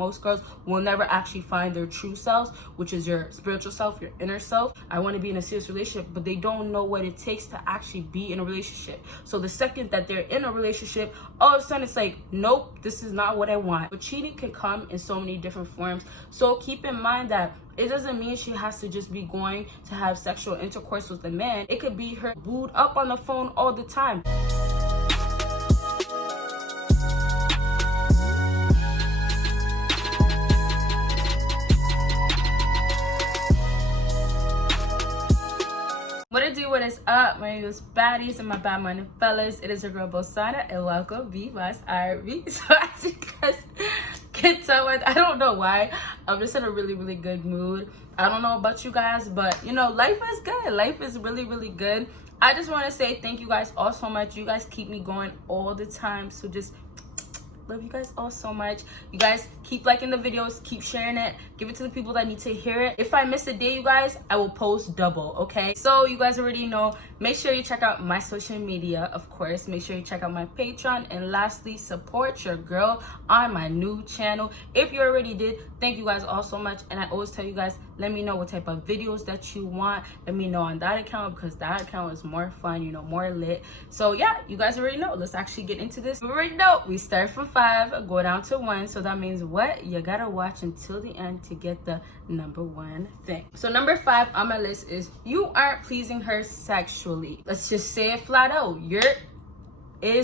Most girls will never actually find their true selves, which is your spiritual self, your inner self. I want to be in a serious relationship, but they don't know what it takes to actually be in a relationship. So the second that they're in a relationship, all of a sudden it's like, nope, this is not what I want. But cheating can come in so many different forms. So keep in mind that it doesn't mean she has to just be going to have sexual intercourse with a man. It could be her booed up on the phone all the time. What is up? My name is Baddies and my bad minded fellas. It is your girl Bosana and welcome BBossArmy. So as you guys can tell, I don't know why, I'm just in a really good mood. I don't know about you guys, but you know, life is good. Life is really good. I just want to say thank you guys all so much. You guys keep me going all the time, so just love you guys all so much. You guys keep liking the videos, keep sharing it, give it to the people that need to hear it. If I miss a day, you guys, I will post double, okay? So you guys already know, make sure you check out my social media, of course. Make sure you check out my Patreon, and lastly, support your girl on my new channel. If you already did, thank you guys all so much. And I always tell you guys, let me know what type of videos that you want. Let me know on that account, because that account is more fun, you know, more lit. So yeah, you guys already know. Let's actually get into this. You already know, we start from 5, go down to 1. So that means what? You gotta watch until the end to get the number 1 thing. So number 5 on my list is you aren't pleasing her sexually. Let's just say it flat out. You're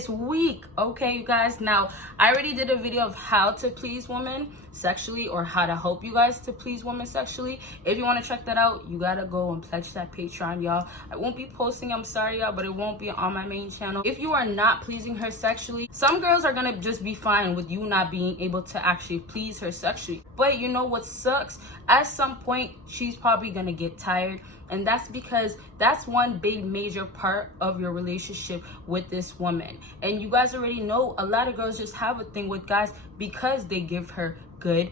weak, okay, you guys? Now, I already did a video of how to please women sexually, or how to help you guys to please women sexually. If you want to check that out, you gotta go and pledge that Patreon, y'all. I won't be posting, I'm sorry, y'all, but it won't be on my main channel. If you are not pleasing her sexually, some girls are gonna just be fine with you not being able to actually please her sexually. But you know what sucks? At some point, she's probably gonna get tired. And that's because that's one big major part of your relationship with this woman. And you guys already know, a lot of girls just have a thing with guys because they give her good.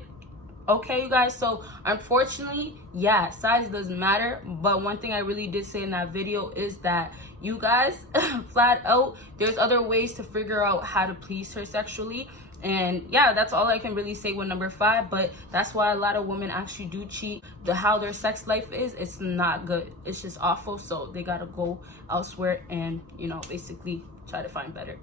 Okay, you guys? So unfortunately, yeah, size doesn't matter. But one thing I really did say in that video is that you guys, flat out, there's other ways to figure out how to please her sexually. And yeah, that's all I can really say with number 5. But that's why a lot of women actually do cheat. How their sex life is, it's not good. It's just awful. So they gotta go elsewhere and, you know, basically try to find better.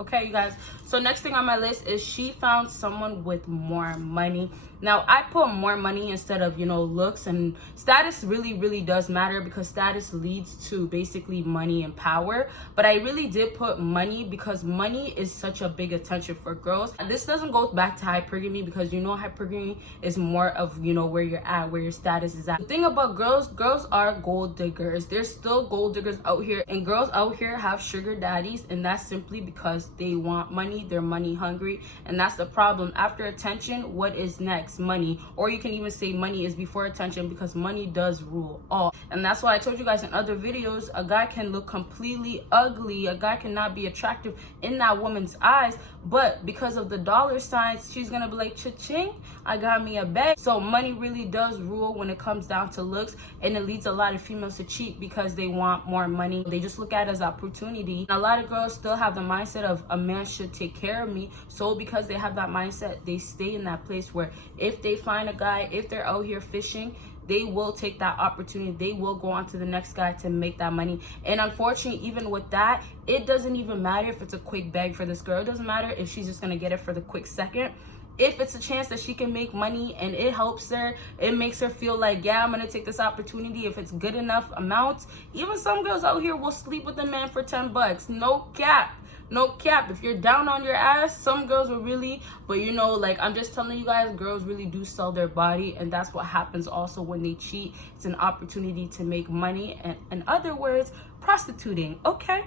Okay, you guys? So next thing on my list is she found someone with more money. Now, I put more money instead of, you know, looks, and status really does matter, because status leads to basically money and power. But I really did put money because money is such a big attention for girls. And this doesn't go back to hypergamy, because you know hypergamy is more of, you know, where you're at, where your status is at. The thing about girls are gold diggers. There's still gold diggers out here, and girls out here have sugar daddies, and that's simply because they want money. They're money hungry, and that's the problem. After attention, what is next? Money. Or you can even say money is before attention, because money does rule all. And that's why I told you guys in other videos, a guy can look completely ugly, a guy cannot be attractive in that woman's eyes, but because of the dollar signs, she's gonna be like, cha-ching, I got me a bag. So money really does rule when it comes down to looks, and it leads a lot of females to cheat because they want more money. They just look at it as opportunity. A lot of girls still have the mindset of a man should take care of me. So because they have that mindset, they stay in that place where if they find a guy, if they're out here fishing, they will take that opportunity. They will go on to the next guy to make that money. And unfortunately, even with that, it doesn't even matter if it's a quick bag for this girl. It doesn't matter if she's just gonna get it for the quick second. If it's a chance that she can make money and it helps her, it makes her feel like, yeah, I'm gonna take this opportunity. If it's good enough amount, even some girls out here will sleep with a man for 10 bucks. No cap. No cap. If you're down on your ass, some girls will really, but you know, like, I'm just telling you guys, girls really do sell their body, and that's what happens also when they cheat. It's an opportunity to make money, and in other words, prostituting. Okay?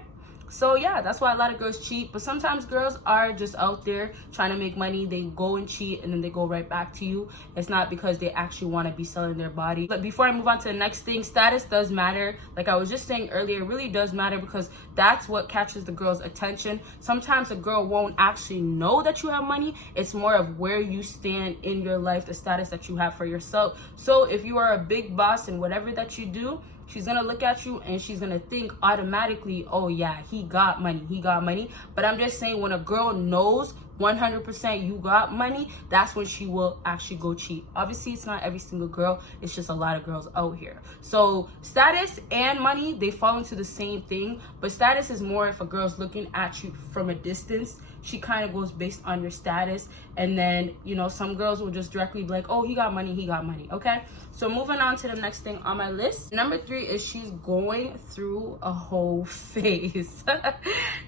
So yeah, that's why a lot of girls cheat. But sometimes girls are just out there trying to make money. They go and cheat, and then they go right back to you. It's not because they actually want to be selling their body. But before I move on to the next thing, status does matter. Like I was just saying earlier, it really does matter, because that's what catches the girl's attention. Sometimes a girl won't actually know that you have money. It's more of where you stand in your life, the status that you have for yourself. So if you are a big boss in whatever that you do, she's gonna look at you and she's gonna think automatically, oh yeah, he got money. But I'm just saying, when a girl knows 100% you got money, that's when she will actually go cheat. Obviously, it's not every single girl, it's just a lot of girls out here. So status and money, they fall into the same thing, but status is more if a girl's looking at you from a distance. She kind of goes based on your status, and then, you know, some girls will just directly be like, oh, he got money, okay? So moving on to the next thing on my list. Number 3 is she's going through a whole phase.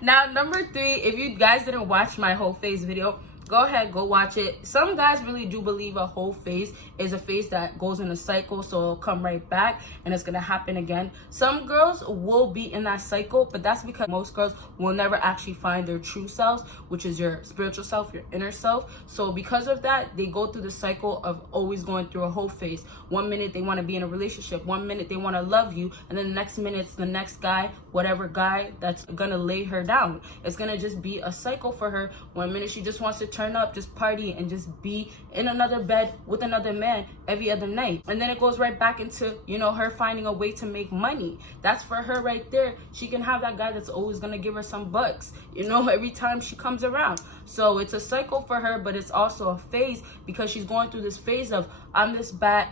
Now, number 3, if you guys didn't watch my whole phase video, go ahead, go watch it. Some guys really do believe a whole phase is a phase that goes in a cycle, so it'll come right back and it's gonna happen again. Some girls will be in that cycle, but that's because most girls will never actually find their true selves, which is your spiritual self, your inner self. So because of that, they go through the cycle of always going through a whole phase. 1 minute they want to be in a relationship, 1 minute they want to love you, and then the next minute it's the next guy, whatever guy that's gonna lay her down. It's gonna just be a cycle for her. 1 minute she just wants to turn up, just party, and just be in another bed with another man every other night, and then it goes right back into, you know, her finding a way to make money. That's for her right there. She can have that guy that's always gonna give her some bucks, you know, every time she comes around. So it's a cycle for her, but it's also a phase because she's going through this phase of, I'm this bad,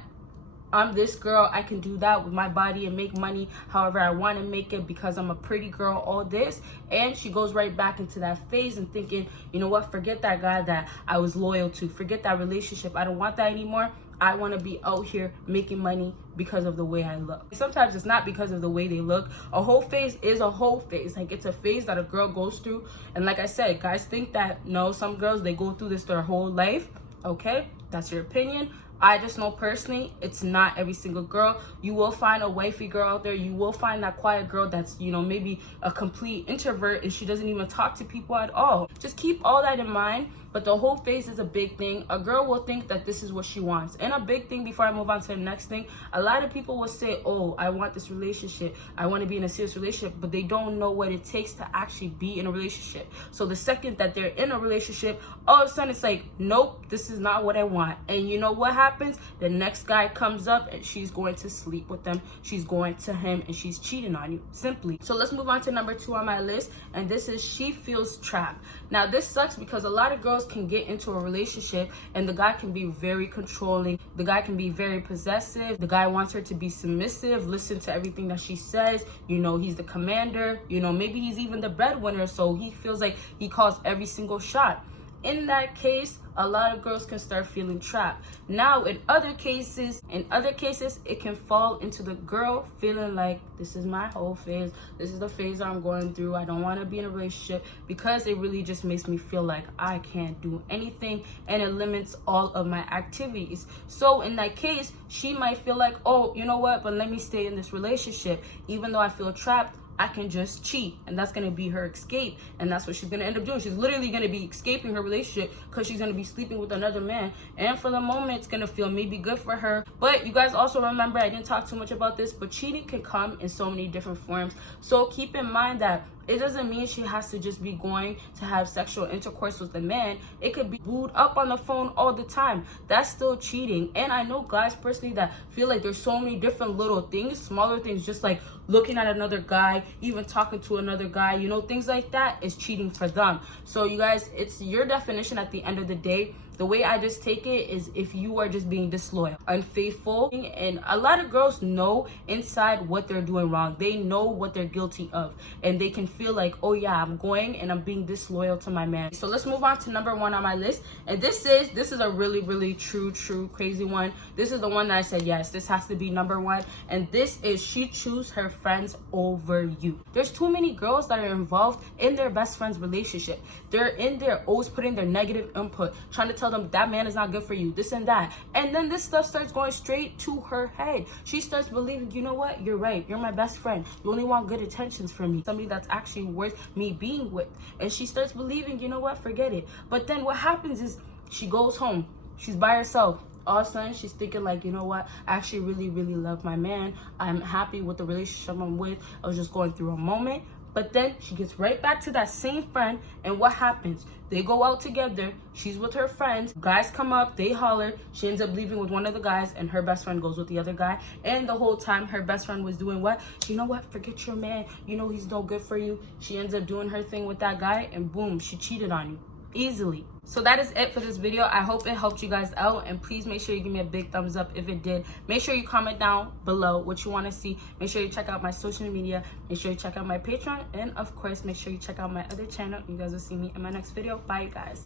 I'm this girl, I can do that with my body and make money however I want to make it because I'm a pretty girl, all this. And she goes right back into that phase and thinking, you know what, forget that guy that I was loyal to, forget that relationship, I don't want that anymore. I want to be out here making money because of the way I look. Sometimes it's not because of the way they look. A whole phase is a whole phase. Like, it's a phase that a girl goes through. And like I said, guys think that, no, some girls, they go through this their whole life. Okay, that's your opinion. I just know personally, it's not every single girl. You will find a wifey girl out there. You will find that quiet girl that's, you know, maybe a complete introvert and she doesn't even talk to people at all. Just keep all that in mind. But the whole phase is a big thing. A girl will think that this is what she wants. And a big thing, before I move on to the next thing, a lot of people will say, oh, I want this relationship, I want to be in a serious relationship, but they don't know what it takes to actually be in a relationship. So the second that they're in a relationship, all of a sudden it's like, nope, this is not what I want. And you know what happens? The next guy comes up and she's going to sleep with them, she's going to him, and she's cheating on you, simply. So let's move on to number 2 on my list, and this is she feels trapped. Now this sucks because a lot of girls can get into a relationship and the guy can be very controlling, the guy can be very possessive, the guy wants her to be submissive, listen to everything that she says, you know, he's the commander, you know, maybe he's even the breadwinner, so he feels like he calls every single shot. In that case, a lot of girls can start feeling trapped. Now, in other cases, it can fall into the girl feeling like, this is my whole phase, this is the phase I'm going through, I don't want to be in a relationship, because it really just makes me feel like I can't do anything, and it limits all of my activities. So in that case, she might feel like, oh, you know what, but let me stay in this relationship, even though I feel trapped, I can just cheat, and that's gonna be her escape, and that's what she's gonna end up doing. She's literally gonna be escaping her relationship because she's gonna be sleeping with another man, and for the moment it's gonna feel maybe good for her. But you guys also remember, I didn't talk too much about this, but cheating can come in so many different forms. So keep in mind that it doesn't mean she has to just be going to have sexual intercourse with a man. It could be booed up on the phone all the time. That's still cheating. And I know guys personally that feel like there's so many different little things, smaller things, just like looking at another guy, even talking to another guy, you know, things like that is cheating for them. So you guys, it's your definition at the end of the day. The way I just take it is if you are just being disloyal, unfaithful, and a lot of girls know inside what they're doing wrong. They know what they're guilty of, and they can feel like, oh yeah, I'm going and I'm being disloyal to my man. So let's move on to number 1 on my list, and this is a really true crazy one. This is the one that I said, yes, this has to be number 1, and this is she chooses her friends over you. There's too many girls that are involved in their best friend's relationship. They're in there always putting their negative input, trying to tell them that man is not good for you, this and that, and then this stuff starts going straight to her head. She starts believing, you know what, you're right, you're my best friend, you only want good intentions from me, somebody that's actually worth me being with. And she starts believing, you know what, forget it. But then what happens is she goes home, she's by herself. All of a sudden she's thinking like, you know what, I actually really love my man, I'm happy with the relationship I'm with, I was just going through a moment. But then she gets right back to that same friend, and what happens? They go out together, she's with her friends, guys come up, they holler, she ends up leaving with one of the guys, and her best friend goes with the other guy. And the whole time her best friend was doing what? You know what, forget your man, you know he's no good for you. She ends up doing her thing with that guy, and boom, she cheated on you. easily. So that is it for this video. I hope it helped you guys out, and please make sure you give me a big thumbs up if it did. Make sure you comment down below what you want to see. Make sure you check out my social media. Make sure you check out my Patreon, and of course make sure you check out my other channel. You guys will see me in my next video. Bye, you guys.